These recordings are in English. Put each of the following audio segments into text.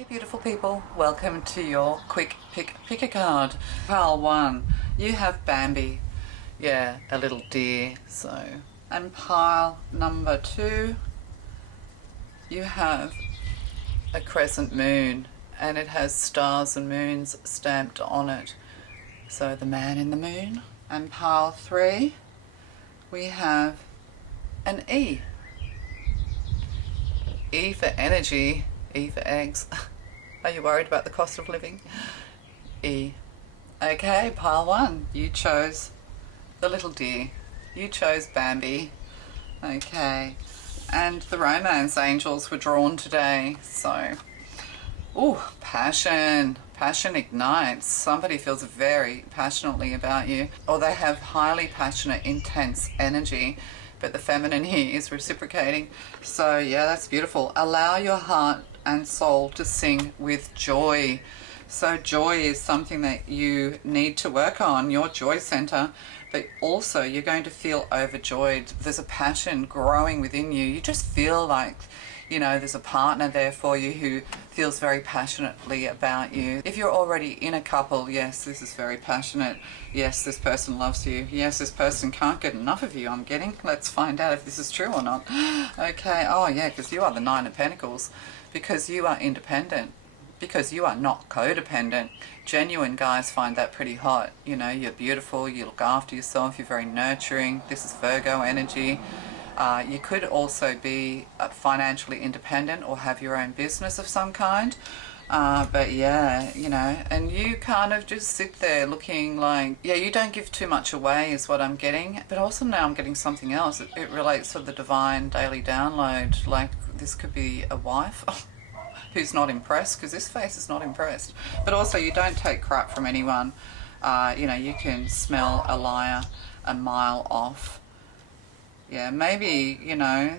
Hey beautiful people, welcome to your quick pick a card. Pile 1, you have Bambi, yeah, a little deer, so. And pile number 2, you have a crescent moon, and it has stars and moons stamped on it. So the man in the moon. And pile 3, we have an E. E for energy, E for eggs. Are you worried about the cost of living? E. Okay, pile 1, you chose the little deer. You chose Bambi. Okay, and the romance angels were drawn today, so. Ooh, passion. Passion ignites. Somebody feels very passionately about you, or they have highly passionate, intense energy, but the feminine here is reciprocating. So yeah, that's beautiful. Allow your heart and soul to sing with joy. So joy is something that you need to work on, your joy center, but also you're going to feel overjoyed. There's a passion growing within you. You just feel like, you know, there's a partner there for you who feels very passionately about you. If you're already in a couple, yes, this is very passionate. Yes, this person loves you. Yes, this person can't get enough of you, I'm getting. Let's find out if this is true or not. Okay, oh yeah, because you are the Nine of Pentacles. Because you are independent. Because you are not codependent. Genuine guys find that pretty hot. You know, you're beautiful, you look after yourself, you're very nurturing. This is Virgo energy. You could also be financially independent or have your own business of some kind. But yeah, you know, and you kind of just sit there looking like, yeah, you don't give too much away is what I'm getting. But also now I'm getting something else. It relates to the divine daily download. Like this could be a wife who's not impressed, because this face is not impressed. But also you don't take crap from anyone. You know, you can smell a liar a mile off. Yeah, maybe, you know,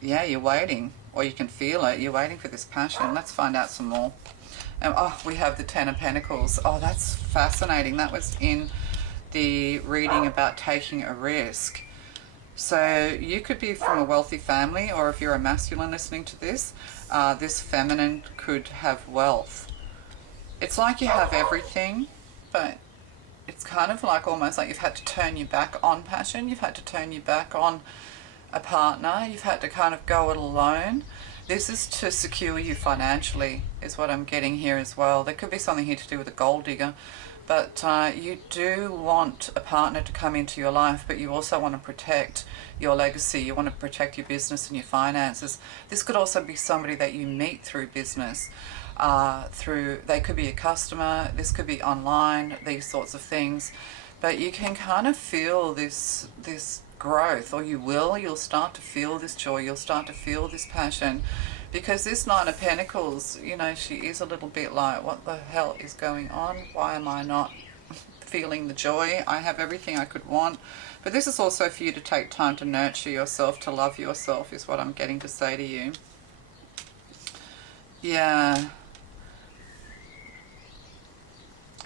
yeah, you're waiting, or you can feel it. You're waiting for this passion. Let's find out some more. And, oh, we have the Ten of Pentacles. Oh, that's fascinating. That was in the reading about taking a risk. So you could be from a wealthy family, or if you're a masculine listening to this, this feminine could have wealth. It's like you have everything, but it's kind of like almost like you've had to turn your back on passion. You've had to turn your back on a partner. You've had to kind of go it alone. This is to secure you financially is what I'm getting here as well. There could be something here to do with a gold digger. But you do want a partner to come into your life, but you also want to protect your legacy. You want to protect your business and your finances. This could also be somebody that you meet through business. They could be a customer, this could be online, these sorts of things. But you can kind of feel this growth, or you'll start to feel this joy, you'll start to feel this passion. Because this Nine of Pentacles, you know, she is a little bit like, what the hell is going on? Why am I not feeling the joy? I have everything I could want. But this is also for you to take time to nurture yourself, to love yourself, is what I'm getting to say to you. Yeah.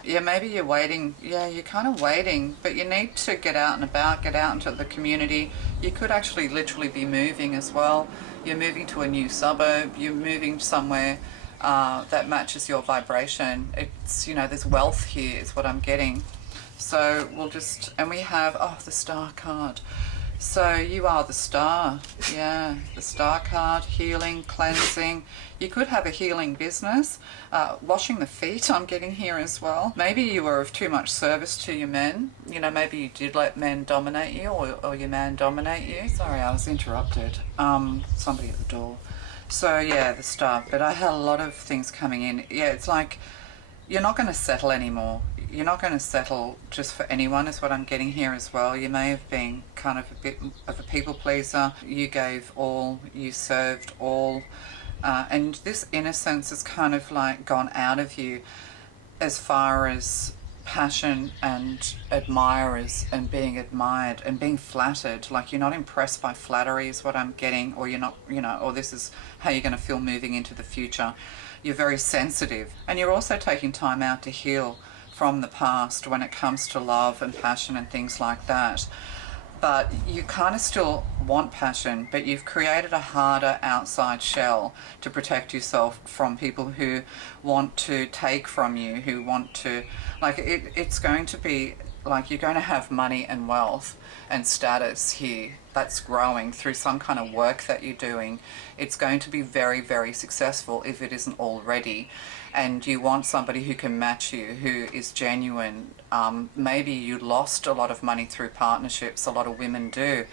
Yeah, maybe you're waiting. Yeah, you're kind of waiting, but you need to get out and about, get out into the community. You could actually literally be moving as well. You're moving to a new suburb. You're moving somewhere that matches your vibration. It's, you know, there's wealth here is what I'm getting. So we'll just, and we have, oh, the Star card. So you are the Star. Yeah, the Star card, healing, cleansing. You could have a healing business, washing the feet I'm getting here as well. Maybe you were of too much service to your men. You know, maybe you did let men dominate you, or your man dominate you. Sorry, I was interrupted. Somebody at the door. So yeah, the Star. But I had a lot of things coming in. Yeah, it's like you're not going to settle anymore. You're not going to settle just for anyone is what I'm getting here as well. You may have been kind of a bit of a people pleaser. You gave all, you served all. And this innocence has kind of like gone out of you as far as passion and admirers and being admired and being flattered. Like you're not impressed by flattery is what I'm getting, or you're not, you know, or this is how you're going to feel moving into the future. You're very sensitive, and you're also taking time out to heal from the past when it comes to love and passion and things like that. but you kind of still want passion, but you've created a harder outside shell to protect yourself from people who want to take from you, who want to, like, it's going to be like you're going to have money and wealth and status here that's growing through some kind of work that you're doing. It's going to be very, very successful if it isn't already. And you want somebody who can match you, who is genuine. Maybe you lost a lot of money through partnerships. A lot of women do.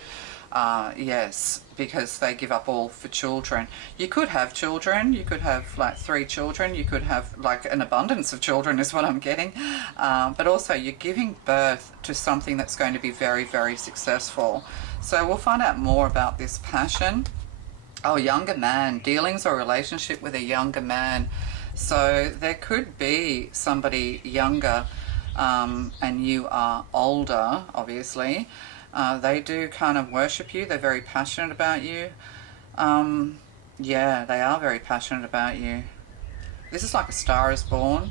Yes, because they give up all for children. You could have children. You could have like 3 children. You could have like an abundance of children is what I'm getting. But also you're giving birth to something that's going to be very, very successful. So we'll find out more about this passion. Oh, younger man. Dealings or relationship with a younger man. So there could be somebody younger and you are older, obviously. They do kind of worship you. They're very passionate about you. Yeah, they are very passionate about you. This is like a star is born.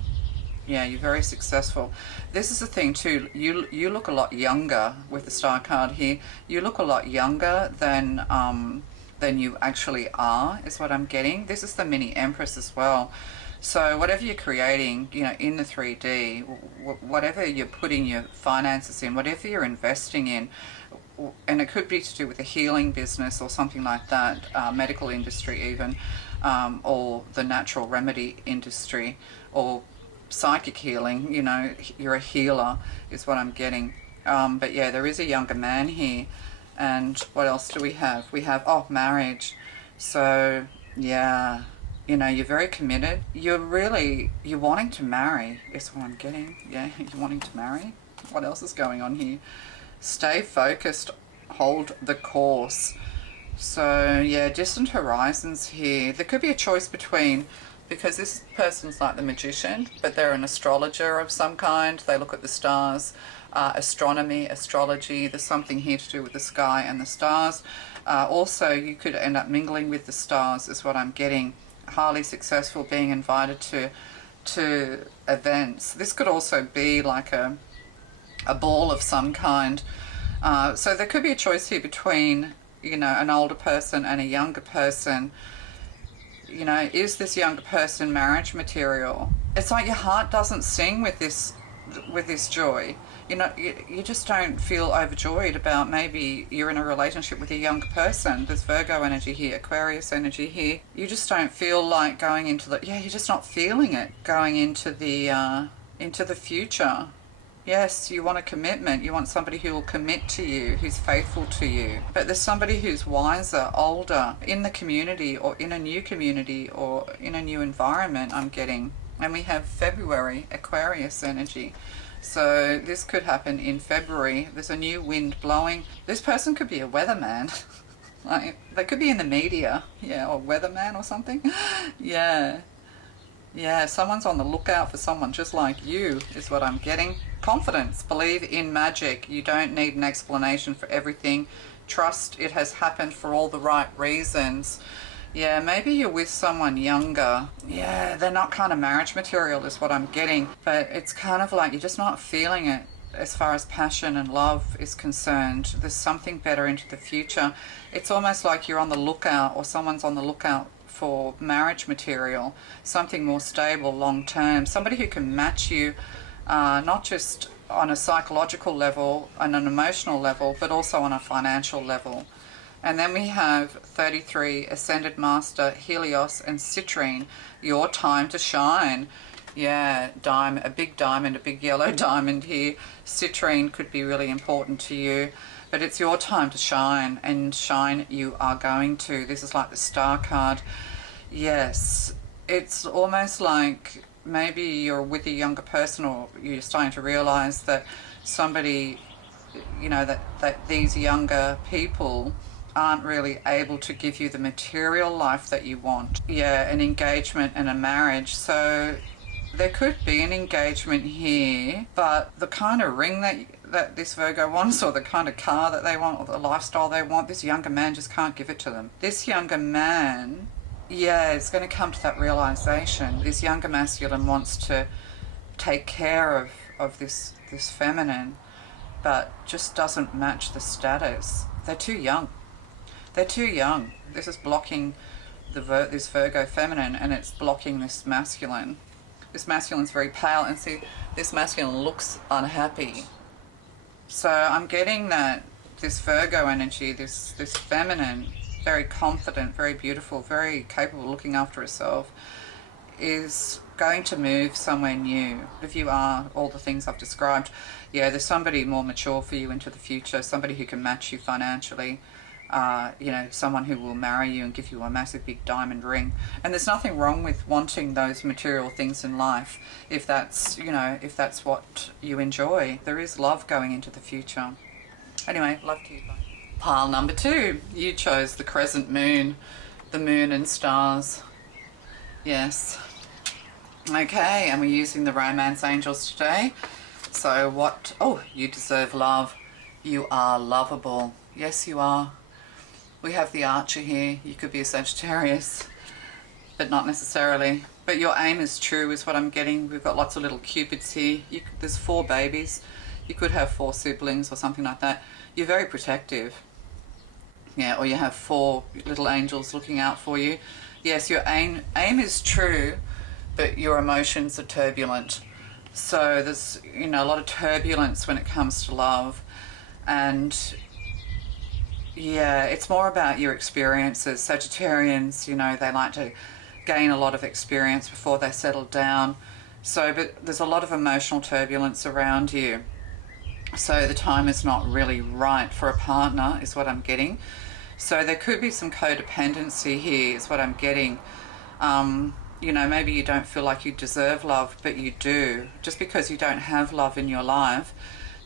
Yeah, you're very successful. This is the thing too. You look a lot younger with the star card here. You look a lot younger than you actually are, is what I'm getting. This is the mini Empress as well. So whatever you're creating, you know, in the 3D, whatever you're putting your finances in, whatever you're investing in, and it could be to do with a healing business or something like that, medical industry even, or the natural remedy industry, or psychic healing, you know, you're a healer is what I'm getting. But yeah, there is a younger man here. And what else do we have? We have, oh, marriage. So, yeah. You know, you're very committed. You're wanting to marry is what I'm getting. Yeah, you're wanting to marry. What else is going on here? Stay focused. Hold the course. So, yeah, distant horizons here. There could be a choice between, because this person's like the magician, but they're an astrologer of some kind. They look at the stars. Astronomy, astrology. There's something here to do with the sky and the stars. Also, you could end up mingling with the stars is what I'm getting. Highly successful, being invited to events. This could also be like a ball of some kind. So there could be a choice here between, you know, an older person and a younger person. You know, is this younger person marriage material? It's like your heart doesn't sing with this joy. You know, you just don't feel overjoyed about maybe you're in a relationship with a younger person. There's Virgo energy here, Aquarius energy here. You just don't feel like going into you're just not feeling it going into the future. Yes, you want a commitment. You want somebody who will commit to you, who's faithful to you. But there's somebody who's wiser, older, in the community or in a new community or in a new environment, I'm getting. And we have February, Aquarius energy. So this could happen in February. There's a new wind blowing. This person could be a weatherman. Like, they could be in the media, yeah, or weatherman or something. Yeah. Yeah, someone's on the lookout for someone just like you, is what I'm getting. Confidence, believe in magic. You don't need an explanation for everything. Trust it has happened for all the right reasons. Yeah, maybe you're with someone younger. Yeah, they're not kind of marriage material is what I'm getting. But it's kind of like you're just not feeling it as far as passion and love is concerned. There's something better into the future. It's almost like you're on the lookout, or someone's on the lookout for marriage material, something more stable, long term, somebody who can match you, not just on a psychological level and an emotional level, but also on a financial level. And then we have 33, Ascended Master, Helios and Citrine, your time to shine. Yeah, a big diamond, a big yellow diamond here. Citrine could be really important to you, but it's your time to shine, and shine you are going to. This is like the star card. Yes, it's almost like maybe you're with a younger person, or you're starting to realize that somebody, you know, that these younger people aren't really able to give you the material life that you want. Yeah, an engagement and a marriage. So there could be an engagement here, but the kind of ring that this Virgo wants, or the kind of car that they want, or the lifestyle they want, this younger man just can't give it to them. This younger man, yeah, is going to come to that realization. This younger masculine wants to take care of this feminine, but just doesn't match the status. They're too young. They're too young. This is blocking this Virgo feminine, and it's blocking this masculine. This masculine's very pale, and see, this masculine looks unhappy. So I'm getting that this Virgo energy, this feminine, very confident, very beautiful, very capable of looking after herself, is going to move somewhere new. If you are all the things I've described, yeah, there's somebody more mature for you into the future, somebody who can match you financially, you know, someone who will marry you and give you a massive big diamond ring. And there's nothing wrong with wanting those material things in life if that's, you know, if that's what you enjoy. There is love going into the future. Anyway, love to you. Bye. Pile number 2, you chose the crescent moon, the moon and stars. Yes. Okay, and we're using the romance angels today. So what? Oh, you deserve love. You are lovable. Yes, you are. We have the Archer here. You could be a Sagittarius, but not necessarily. But your aim is true is what I'm getting. We've got lots of little Cupids here. There's 4 babies. You could have 4 siblings or something like that. You're very protective. Yeah, or you have 4 little angels looking out for you. Yes, your aim is true, but your emotions are turbulent. So there's, you know, a lot of turbulence when it comes to love. And yeah, it's more about your experiences. Sagittarians, you know, they like to gain a lot of experience before they settle down. So, but there's a lot of emotional turbulence around you. So the time is not really right for a partner, is what I'm getting. So there could be some codependency here, is what I'm getting. You know, maybe you don't feel like you deserve love, but you do. Just because you don't have love in your life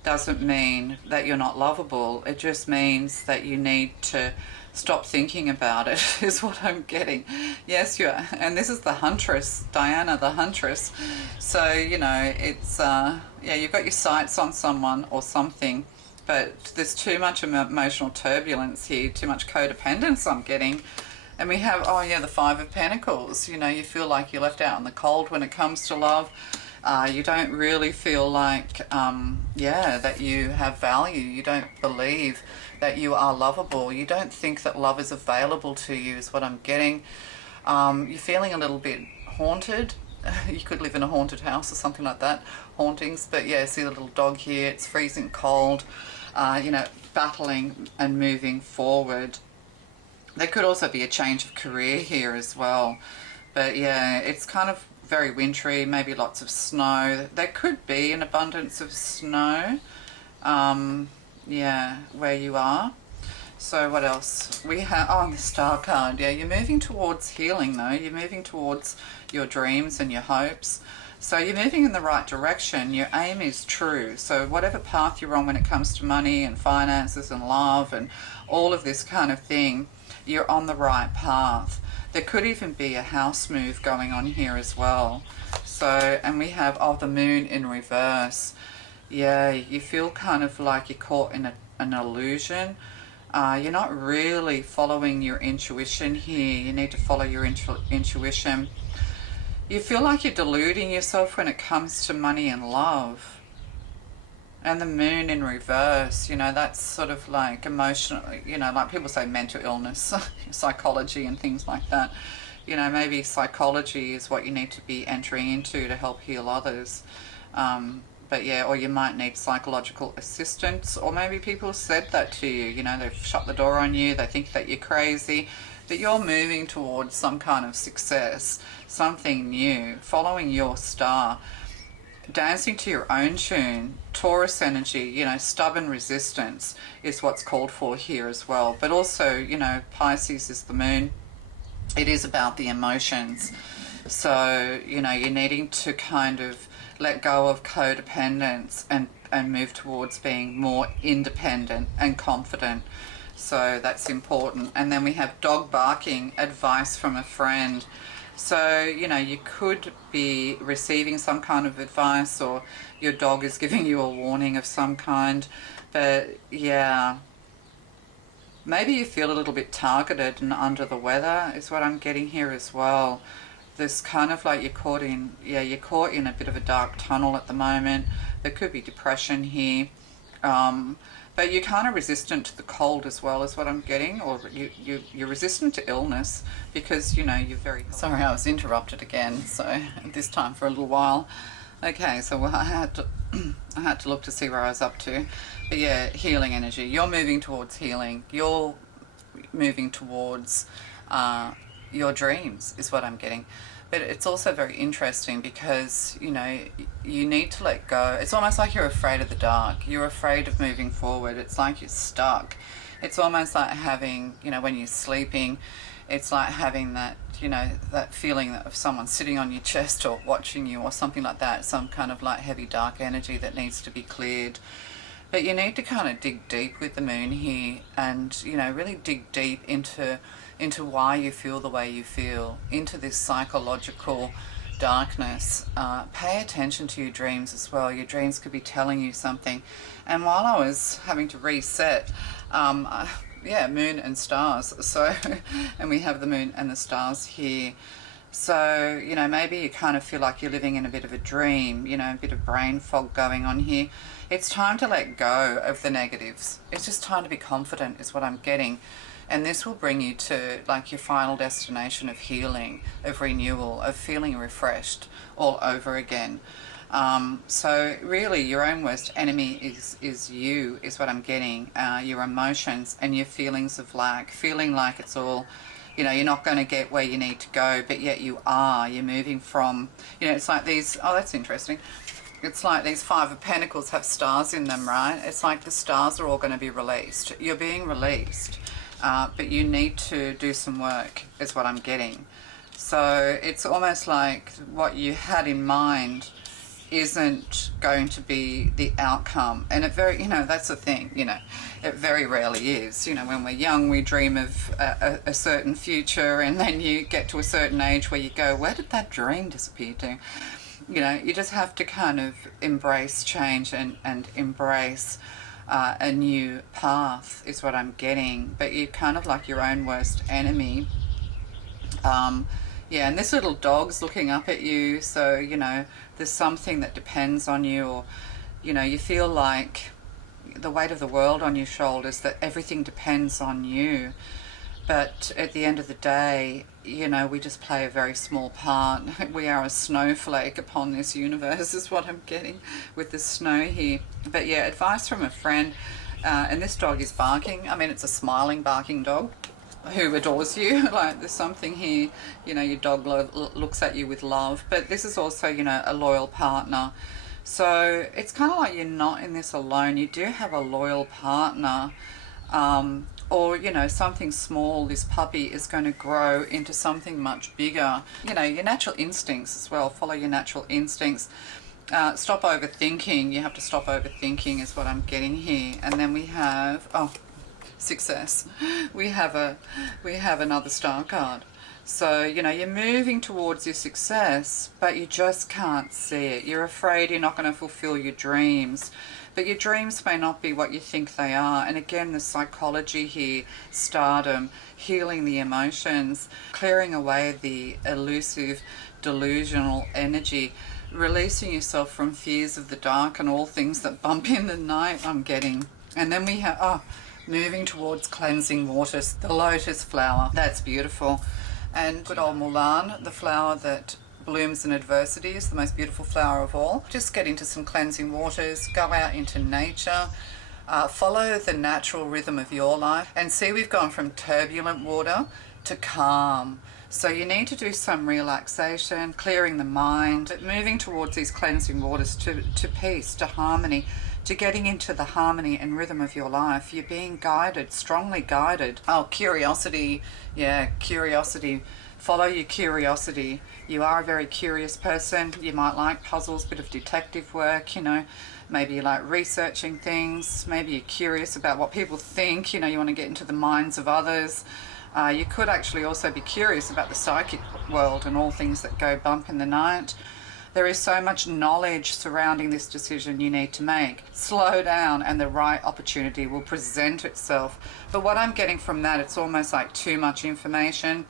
doesn't mean that you're not lovable. It just means that you need to stop thinking about it, is what I'm getting. Yes, you're, and this is the Huntress, Diana the Huntress. So, you know, it's, yeah, you've got your sights on someone or something, but there's too much emotional turbulence here, too much codependence I'm getting. And we have, oh yeah, the 5 of Pentacles. You know, you feel like you're left out in the cold when it comes to love. You don't really feel like, yeah, that you have value. You don't believe that you are lovable. You don't think that love is available to you, is what I'm getting. You're feeling a little bit haunted. You could live in a haunted house or something like that, hauntings. But yeah, see the little dog here, it's freezing cold, you know, battling and moving forward. There could also be a change of career here as well. But yeah, it's kind of very wintry, maybe lots of snow. There could be an abundance of snow, yeah, where you are. So what else? We have, oh, the Star card. Yeah, you're moving towards healing though. You're moving towards your dreams and your hopes. So you're moving in the right direction. Your aim is true. So whatever path you're on when it comes to money and finances and love and all of this kind of thing, you're on the right path. There could even be a house move going on here as well. So, and we have, oh, the moon in reverse. Yeah, you feel kind of like you're caught in an illusion. You're not really following your intuition here. You need to follow your intuition. You feel like you're deluding yourself when it comes to money and love. And the moon in reverse, you know, that's sort of like emotional, you know, like people say mental illness, psychology and things like that. You know, maybe psychology is what you need to be entering into to help heal others. But yeah, or you might need psychological assistance, or maybe people said that to you, you know, they've shut the door on you, they think that you're crazy, that you're moving towards some kind of success, something new, following your star. Dancing to your own tune. Taurus energy, you know, stubborn resistance is what's called for here as well. But also, you know, Pisces is the moon. It is about the emotions. So, you know, you're needing to kind of let go of codependence and move towards being more independent and confident. So that's important. And then we have dog barking, advice from a friend. So, you know, you could be receiving some kind of advice, or your dog is giving you a warning of some kind. But yeah, maybe you feel a little bit targeted and under the weather is what I'm getting here as well. This kind of like you're caught in a bit of a dark tunnel at the moment. There could be depression here. But you're kind of resistant to the cold as well, is what I'm getting, or you're resistant to illness because, you know, you're very... Sorry, I was interrupted again, so this time for a little while. Okay, so I had to look to see where I was up to. But yeah, healing energy. You're moving towards healing. You're moving towards your dreams, is what I'm getting. But it's also very interesting because, you know, you need to let go. It's almost like you're afraid of the dark. You're afraid of moving forward. It's like you're stuck. It's almost like having, you know, when you're sleeping, it's like having that, you know, that feeling of someone sitting on your chest or watching you or something like that, some kind of like heavy dark energy that needs to be cleared. But you need to kind of dig deep with the moon here and, you know, really dig deep into why you feel the way you feel, into this psychological darkness. Pay attention to your dreams as well. Your dreams could be telling you something. And while I was having to reset, yeah, moon and stars. So, and we have the moon and the stars here. So, you know, maybe you kind of feel like you're living in a bit of a dream, you know, a bit of brain fog going on here. It's time to let go of the negatives. It's just time to be confident is what I'm getting. And this will bring you to like your final destination of healing, of renewal, of feeling refreshed all over again. So really your own worst enemy is you, is what I'm getting. Your emotions and your feelings of lack, feeling like it's all, you know, you're not going to get where you need to go, but yet you are. You're moving from, you know, it's like these, oh, that's interesting. It's like these Five of Pentacles have stars in them, right? It's like the stars are all going to be released. You're being released, but you need to do some work, is what I'm getting. So it's almost like what you had in mind isn't going to be the outcome. And it very, you know, that's the thing, you know, it very rarely is. You know, when we're young, we dream of a certain future, and then you get to a certain age where you go, where did that dream disappear to? You know, you just have to kind of embrace change and embrace a new path is what I'm getting. But you're kind of like your own worst enemy. Yeah, and this little dog's looking up at you, so, you know, there's something that depends on you, or, you know, you feel like the weight of the world on your shoulders, that everything depends on you. But at the end of the day, you know, we just play a very small part. We are a snowflake upon this universe is what I'm getting with the snow here. But yeah, advice from a friend, and this dog is barking. I mean, it's a smiling barking dog who adores you. Like, there's something here, you know, your dog looks at you with love. But this is also, you know, a loyal partner. So it's kind of like you're not in this alone. You do have a loyal partner, or, you know, something small. This puppy is going to grow into something much bigger. You know, your natural instincts as well. Follow your natural instincts. Stop overthinking. You have to stop overthinking is what I'm getting here. And then we have, oh, success. We have another star card. So, you know, you're moving towards your success, but you just can't see it. You're afraid you're not going to fulfill your dreams. But your dreams may not be what you think they are. And again, the psychology here, stardom, healing the emotions, clearing away the elusive, delusional energy, releasing yourself from fears of the dark and all things that bump in the night, I'm getting. And then we have, oh, moving towards cleansing waters, the lotus flower. That's beautiful. And good old Mulan, the flower that blooms in adversity, is the most beautiful flower of all. Just get into some cleansing waters, go out into nature, follow the natural rhythm of your life, and see, we've gone from turbulent water to calm. So you need to do some relaxation, clearing the mind, moving towards these cleansing waters to peace, to harmony, to getting into the harmony and rhythm of your life. You're being guided, strongly guided. Oh, curiosity. Yeah, curiosity. Follow your curiosity. You are a very curious person. You might like puzzles, bit of detective work, you know. Maybe you like researching things. Maybe you're curious about what people think. You know, you want to get into the minds of others. You could actually also be curious about the psychic world and all things that go bump in the night. There is so much knowledge surrounding this decision you need to make. Slow down and the right opportunity will present itself. But what I'm getting from that, it's almost like too much information.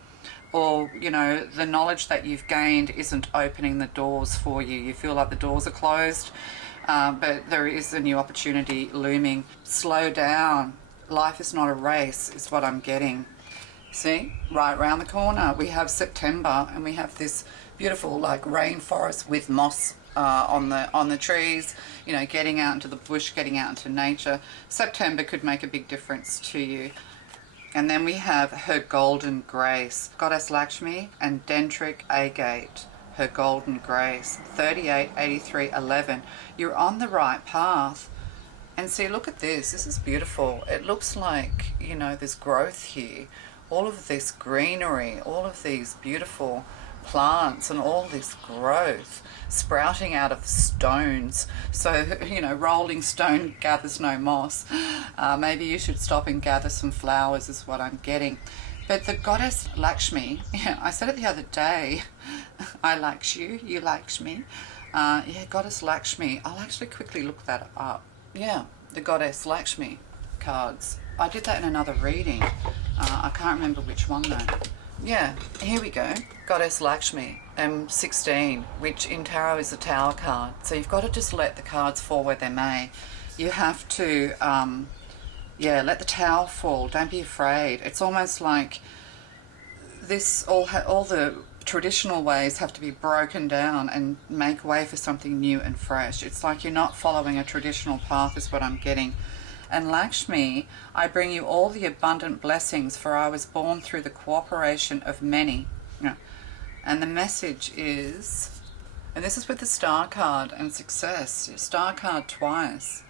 or, you know, the knowledge that you've gained isn't opening the doors for you. You feel like the doors are closed, but there is a new opportunity looming. Slow down. Life is not a race, is what I'm getting. See, right around the corner we have September, and we have this beautiful like rainforest with moss on the trees, you know, getting out into the bush, getting out into nature. September could make a big difference to you. And then we have her golden grace, Goddess Lakshmi and Dendric Agate, her golden grace, 38, 83, 11. You're on the right path. And see, look at this. This is beautiful. It looks like, you know, there's growth here. All of this greenery, all of these beautiful plants and all this growth sprouting out of stones. So, you know, rolling stone gathers no moss. Maybe you should stop and gather some flowers is what I'm getting. But the goddess Lakshmi, I said it the other day, I likes you, you likes me. Yeah, goddess Lakshmi. I'll actually quickly look that up. Yeah, the goddess Lakshmi cards. I did that in another reading. I can't remember which one though. Yeah, here we go. Goddess Lakshmi, M16, which in tarot is a tower card. So you've got to just let the cards fall where they may. You have to, yeah, let the tower fall. Don't be afraid. It's almost like this, all the traditional ways have to be broken down and make way for something new and fresh. It's like you're not following a traditional path is what I'm getting. And Lakshmi, I bring you all the abundant blessings, for I was born through the cooperation of many. Yeah. And the message is, and this is with the star card and success, star card twice.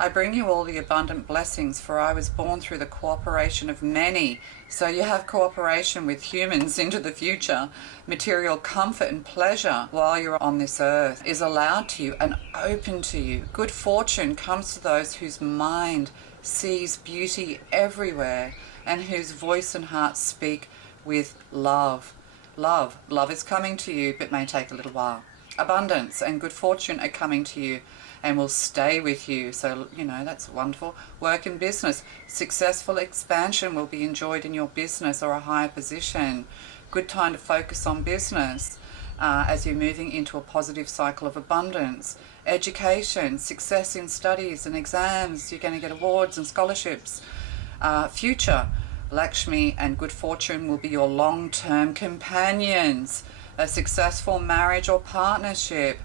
I bring you all the abundant blessings, for I was born through the cooperation of many. So you have cooperation with humans into the future. Material comfort and pleasure while you're on this earth is allowed to you and open to you. Good fortune comes to those whose mind sees beauty everywhere and whose voice and heart speak with love. Love is coming to you, but may take a little while. Abundance and good fortune are coming to you and will stay with you. So, you know, that's wonderful. Work and business. Successful expansion will be enjoyed in your business or a higher position. Good time to focus on business as you're moving into a positive cycle of abundance. Education, success in studies and exams. You're going to get awards and scholarships. Future, Lakshmi and good fortune will be your long-term companions. A successful marriage or partnership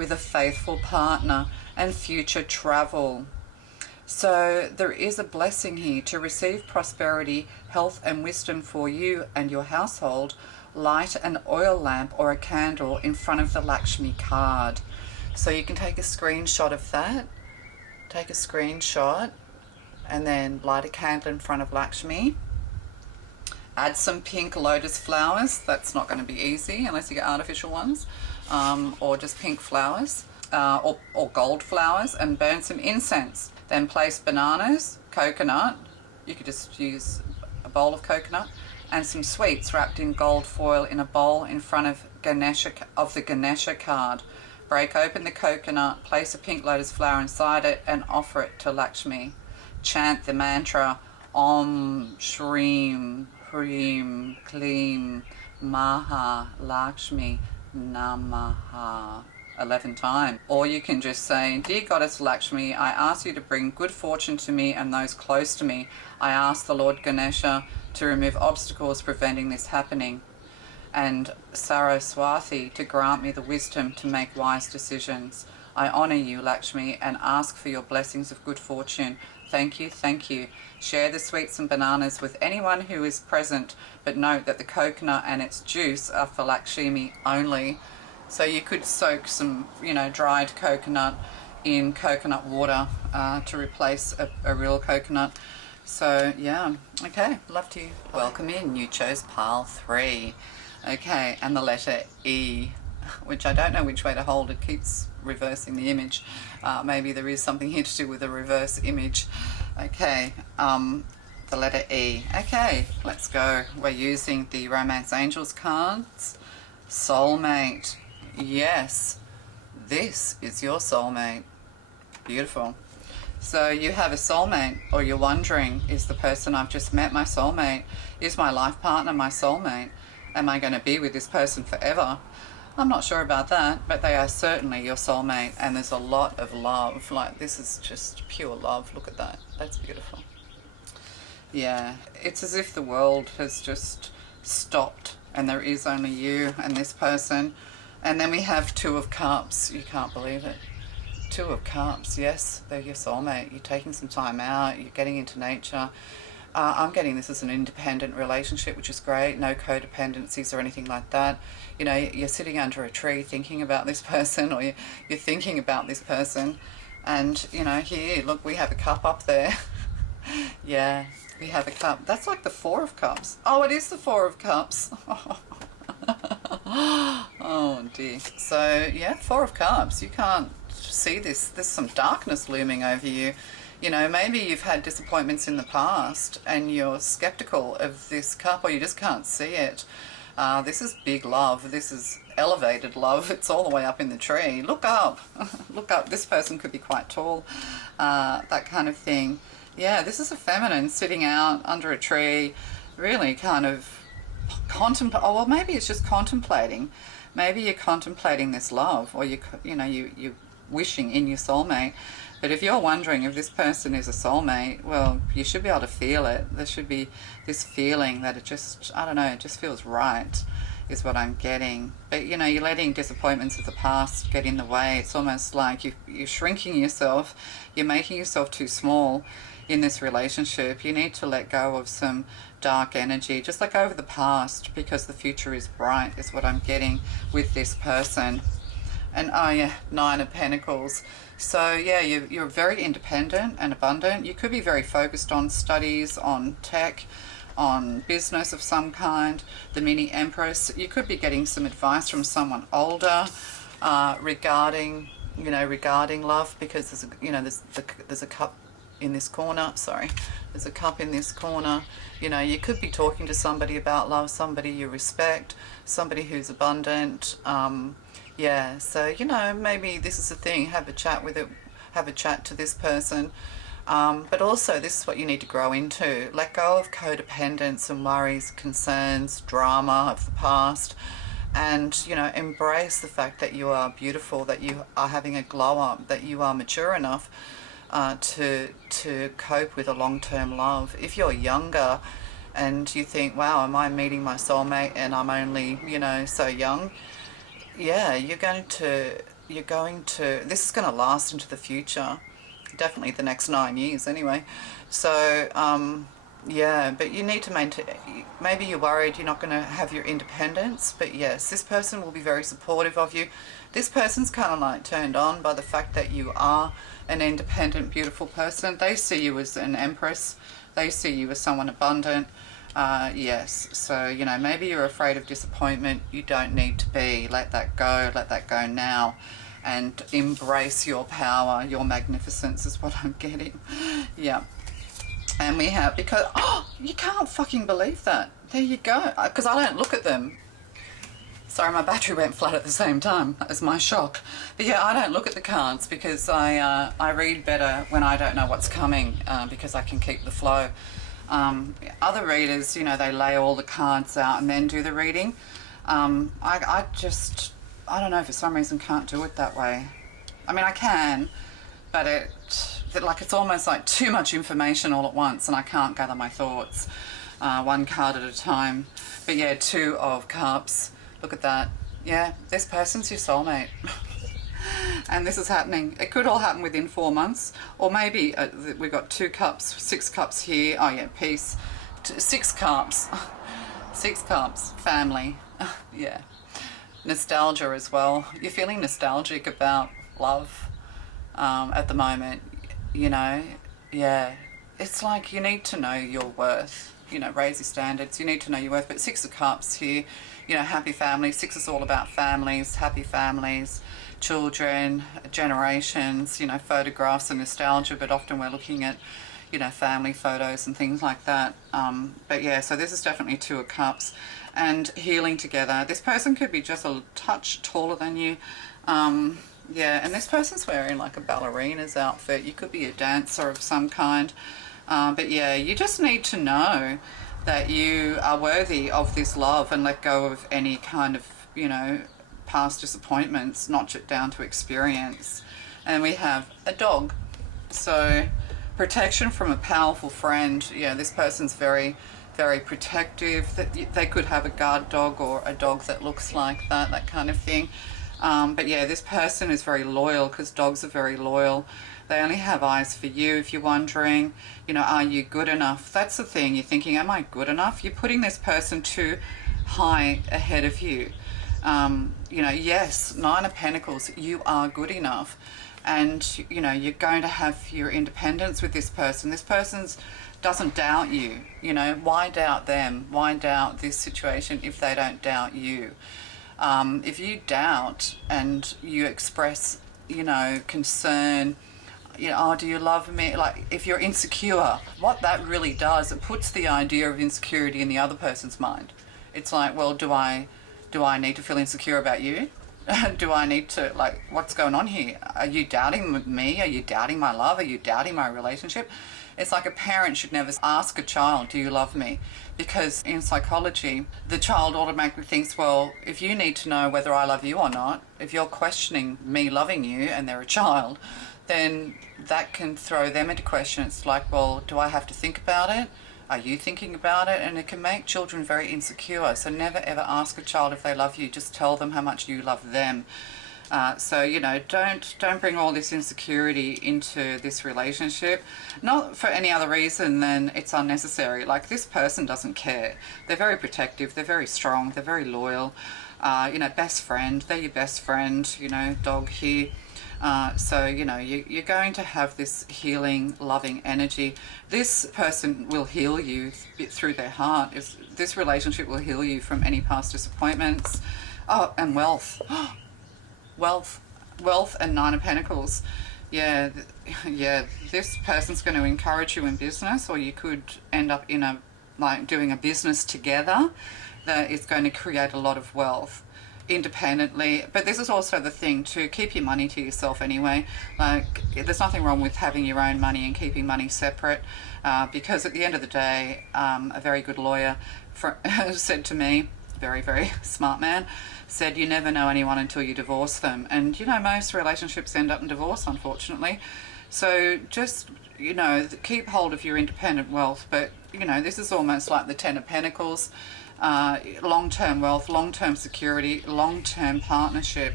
with a faithful partner, and future travel. So there is a blessing here to receive prosperity, health and wisdom for you and your household. Light an oil lamp or a candle in front of the Lakshmi card. So you can take a screenshot of that. Take a screenshot and then light a candle in front of Lakshmi. Add some pink lotus flowers. That's not going to be easy unless you get artificial ones, or just pink flowers, or gold flowers, and burn some incense. Then place bananas, coconut, you could just use a bowl of coconut, and some sweets wrapped in gold foil in a bowl in front of the Ganesha card. Break open the coconut, place a pink lotus flower inside it, and offer it to Lakshmi. Chant the mantra Om Shreem Hreem Kleem Maha Lakshmi Namaha 11 times. Or you can just say, Dear Goddess Lakshmi, I ask you to bring good fortune to me and those close to me. I ask the Lord Ganesha to remove obstacles preventing this happening, and Saraswati to grant me the wisdom to make wise decisions. I honor you, Lakshmi, and ask for your blessings of good fortune. Thank you, thank you. Share the sweets and bananas with anyone who is present, but note that the coconut and its juice are for Lakshmi only. So you could soak some, you know, dried coconut in coconut water to replace a real coconut. So yeah, okay, love to welcome in. You chose pile 3. Okay, and the letter E, which I don't know which way to hold. It keeps reversing the image. Maybe there is something here to do with a reverse image. Okay, the letter E. Okay, let's go. We're using the Romance Angels cards. Soulmate. Yes, this is your soulmate. Beautiful. So you have a soulmate, or you're wondering, is the person I've just met my soulmate? Is my life partner my soulmate? Am I going to be with this person forever? I'm not sure about that, but they are certainly your soulmate, and there's a lot of love. Like, this is just pure love. Look at that. That's beautiful. Yeah, it's as if the world has just stopped and there is only you and this person. And then we have Two of Cups. You can't believe it. Two of Cups, yes, they're your soulmate. You're taking some time out, you're getting into nature. I'm getting this as an independent relationship, which is great. No codependencies or anything like that. You know, you're sitting under a tree thinking about this person, or you're thinking about this person. And, you know, here, look, we have a cup up there. Yeah, we have a cup. That's like the Four of Cups. Oh, it is the Four of Cups. Oh, dear. So, yeah, Four of Cups. You can't see this. There's some darkness looming over you. You know, maybe you've had disappointments in the past and you're skeptical of this cup, or you just can't see it. This is big love. This is elevated love. It's all the way up in the tree. Look up. Look up. This person could be quite tall. That kind of thing. Yeah, this is a feminine sitting out under a tree, really kind of contemplate. Oh, well, maybe it's just contemplating. Maybe you're contemplating this love, or you're wishing in your soulmate. But if you're wondering if this person is a soulmate, well, you should be able to feel it. There should be this feeling that it just, I don't know, it just feels right, is what I'm getting. But, you know, you're letting disappointments of the past get in the way. It's almost like you're shrinking yourself. You're making yourself too small in this relationship. You need to let go of some dark energy. Just let go of the past, because the future is bright, is what I'm getting with this person. And, oh yeah, Nine of Pentacles. So yeah, you're very independent and abundant. You could be very focused on studies, on tech, on business of some kind. The Mini Empress. You could be getting some advice from someone older regarding love, because there's a cup in this corner. Sorry, there's a cup in this corner. You know, you could be talking to somebody about love, somebody you respect, somebody who's abundant. Yeah, so, you know, maybe this is the thing. Have a chat to this person. But also, this is what you need to grow into. Let go of codependence and worries, concerns, drama of the past. And, you know, embrace the fact that you are beautiful, that you are having a glow up, that you are mature enough to cope with a long-term love. If you're younger and you think, wow, am I meeting my soulmate and I'm only, you know, so young? Yeah, you're going to, this is going to last into the future, definitely the next 9 years anyway. So, yeah, but you need to maintain, maybe you're worried you're not going to have your independence, but yes, this person will be very supportive of you. This person's kind of like turned on by the fact that you are an independent, beautiful person. They see you as an empress. They see you as someone abundant. Yes, so, you know, maybe you're afraid of disappointment. You don't need to be. Let that go now, and embrace your power, your magnificence is what I'm getting. Yeah. And we have, because, oh, you can't fucking believe that. There you go. Because I don't look at them. Sorry, my battery went flat at the same time. That was my shock. But yeah, I don't look at the cards because I read better when I don't know what's coming, because I can keep the flow. Other readers, you know, they lay all the cards out and then do the reading. I don't know, for some reason can't do it that way. I mean, I can, but it's almost like too much information all at once, and I can't gather my thoughts one card at a time. But yeah, Two of Cups. Look at that. Yeah, this person's your soulmate. And this is happening. It could all happen within 4 months, or maybe we've got 2 cups, 6 cups here. Oh yeah, peace. 6 cups. 6 cups. Family. Yeah. Nostalgia as well. You're feeling nostalgic about love at the moment, you know. Yeah. It's like you need to know your worth. You know, raise your standards. You need to know your worth. But 6 of Cups here, you know, happy families. 6 is all about families, happy families, children, generations, you know, photographs and nostalgia, but often we're looking at, you know, family photos and things like that. But yeah, so this is definitely 2 of Cups. And healing together. This person could be just a touch taller than you. Yeah, and this person's wearing like a ballerina's outfit. You could be a dancer of some kind. But yeah, you just need to know that you are worthy of this love, and let go of any kind of, you know, past disappointments, notch it down to experience. And we have a dog. So protection from a powerful friend. Yeah, this person's very, very protective. That they could have a guard dog or a dog that looks like that kind of thing. But yeah, this person is very loyal, because dogs are very loyal. They only have eyes for you. If you're wondering, you know, are you good enough? That's the thing. You're thinking, am I good enough? You're putting this person too high ahead of you. You know, yes, Nine of Pentacles, you are good enough. And, you know, you're going to have your independence with this person. This person doesn't doubt you. You know, why doubt them? Why doubt this situation if they don't doubt you? If you doubt and you express, you know, concern, you know, oh, do you love me? Like, if you're insecure, what that really does, it puts the idea of insecurity in the other person's mind. It's like, well, do I need to feel insecure about you? Do I need to, like, what's going on here? Are you doubting me? Are you doubting my love? Are you doubting my relationship? It's like a parent should never ask a child, do you love me? Because in psychology, the child automatically thinks, well, if you need to know whether I love you or not, if you're questioning me loving you and they're a child, then that can throw them into question. It's like, well, do I have to think about it? Are you thinking about it? And it can make children very insecure. So never ever ask a child if they love you. Just tell them how much you love them. So, you know, don't bring all this insecurity into this relationship. Not for any other reason than it's unnecessary. Like, this person doesn't care. They're very protective. They're very strong. They're very loyal. You know, best friend. They're your best friend. You know, dog here. So, you know, you're going to have this healing, loving energy. This person will heal you through their heart. This relationship will heal you from any past disappointments. Oh, and wealth. Wealth and Nine of Pentacles. Yeah, this person's going to encourage you in business, or you could end up in doing a business together that is going to create a lot of wealth independently. But this is also the thing, to keep your money to yourself anyway. Like, there's nothing wrong with having your own money and keeping money separate, because at the end of the day, a very good lawyer said to me, very, very smart man, said, you never know anyone until you divorce them. And, you know, most relationships end up in divorce, unfortunately. So just, you know, keep hold of your independent wealth. But, you know, this is almost like the Ten of Pentacles. Long-term wealth, long-term security, long-term partnership.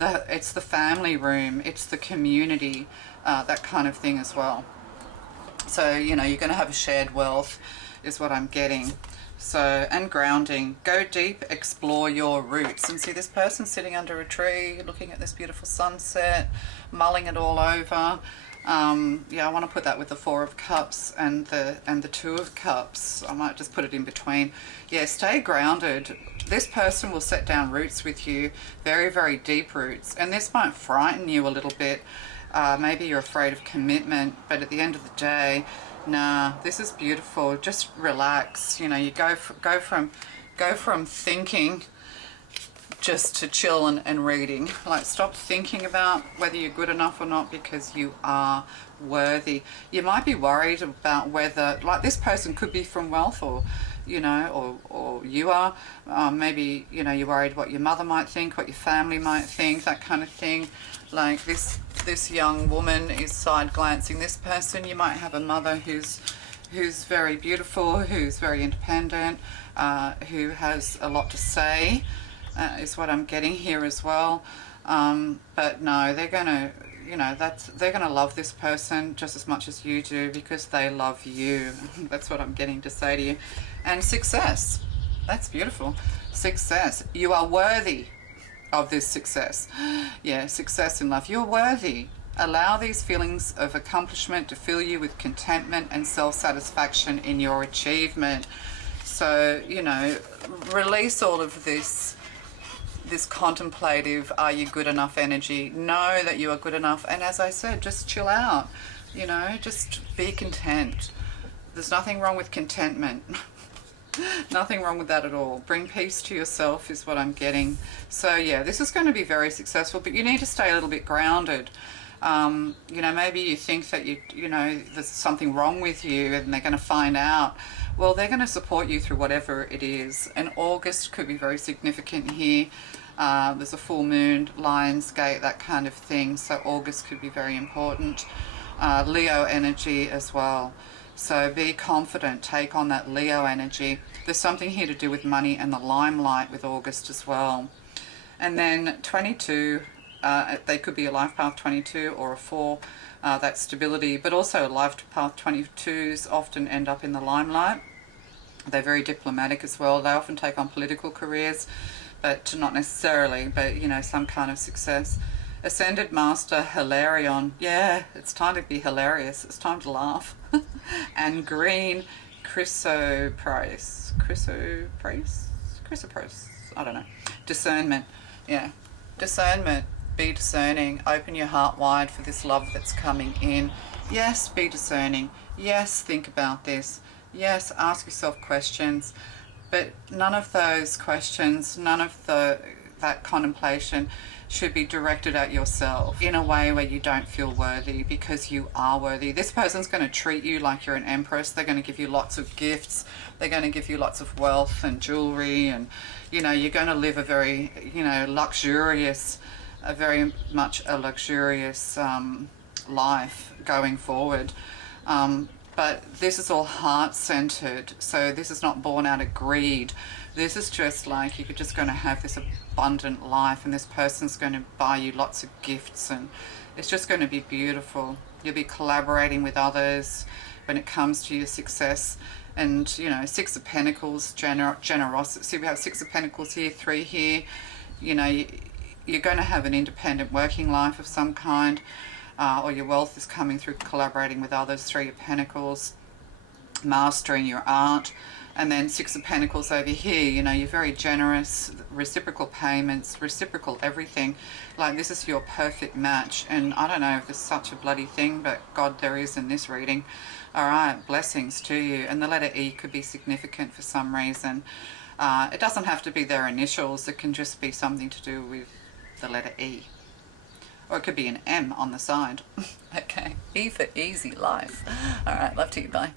It's the family room, it's the community, that kind of thing as well. So, you know, you're going to have a shared wealth is what I'm getting. So, and grounding. Go deep, explore your roots. And see this person sitting under a tree, looking at this beautiful sunset, mulling it all over. Yeah, I want to put that with the Four of Cups and the Two of Cups. I might just put it in between. Yeah, stay grounded. This person will set down roots with you, very, very deep roots. And this might frighten you a little bit. Maybe you're afraid of commitment, but at the end of the day, nah, this is beautiful. Just relax. You know, you go from thinking just to chill and reading. Like, stop thinking about whether you're good enough or not, because you are worthy. You might be worried about whether, like, this person could be from wealth, or, you know, or you are. Maybe, you know, you're worried what your mother might think, what your family might think, that kind of thing. Like, this young woman is side glancing this person. You might have a mother who's very beautiful, who's very independent, who has a lot to say, is what I'm getting here as well. But no, they're gonna, you know, they're gonna love this person just as much as you do, because they love you. That's what I'm getting to say to you. And success. That's beautiful. Success. You are worthy of this success. Yeah, success in life. You're worthy. Allow these feelings of accomplishment to fill you with contentment and self-satisfaction in your achievement. So, you know, release all of this contemplative, are you good enough energy. Know that you are good enough. And as I said, just chill out. You know, just be content. There's nothing wrong with contentment. Nothing wrong with that at all. Bring peace to yourself is what I'm getting. So yeah, this is going to be very successful, but you need to stay a little bit grounded. You know, maybe you think that you know, there's something wrong with you and they're going to find out. Well, they're going to support you through whatever it is. And August could be very significant here. There's a full moon, Lionsgate, that kind of thing. So August could be very important. Leo energy as well. So be confident, take on that Leo energy. There's something here to do with money and the limelight with August as well. And then 22, they could be a life path 22 or a 4, that's stability, but also life path 22s often end up in the limelight. They're very diplomatic as well. They often take on political careers, but not necessarily, but you know, some kind of success. Ascended Master, Hilarion. Yeah, it's time to be hilarious. It's time to laugh. And green, Chrysoprase. I don't know. Discernment. Yeah. Discernment. Be discerning. Open your heart wide for this love that's coming in. Yes, be discerning. Yes, think about this. Yes, ask yourself questions. But none of those questions, none of that contemplation should be directed at yourself in a way where you don't feel worthy, because you are worthy. This person's going to treat you like you're an empress. They're going to give you lots of gifts. They're going to give you lots of wealth and jewelry, and you know, you're going to live a very, you know, luxurious, a very much a luxurious life going forward. But this is all heart-centered, so this is not born out of greed. This is just like you're just going to have this abundant life, and this person's going to buy you lots of gifts, and it's just going to be beautiful. You'll be collaborating with others when it comes to your success. And you know, 6 of Pentacles, generosity. See, we have 6 of Pentacles here, 3 here. You know, you're going to have an independent working life of some kind. Or your wealth is coming through collaborating with others. 3 of Pentacles, mastering your art. And then 6 of Pentacles over here, you know, you're very generous, reciprocal payments, reciprocal everything. Like, this is your perfect match. And I don't know if there's such a bloody thing, but God, there is in this reading. All right, blessings to you. And the letter E could be significant for some reason. It doesn't have to be their initials. It can just be something to do with the letter E. Or it could be an M on the side. Okay, E for easy life. All right, love to you, bye.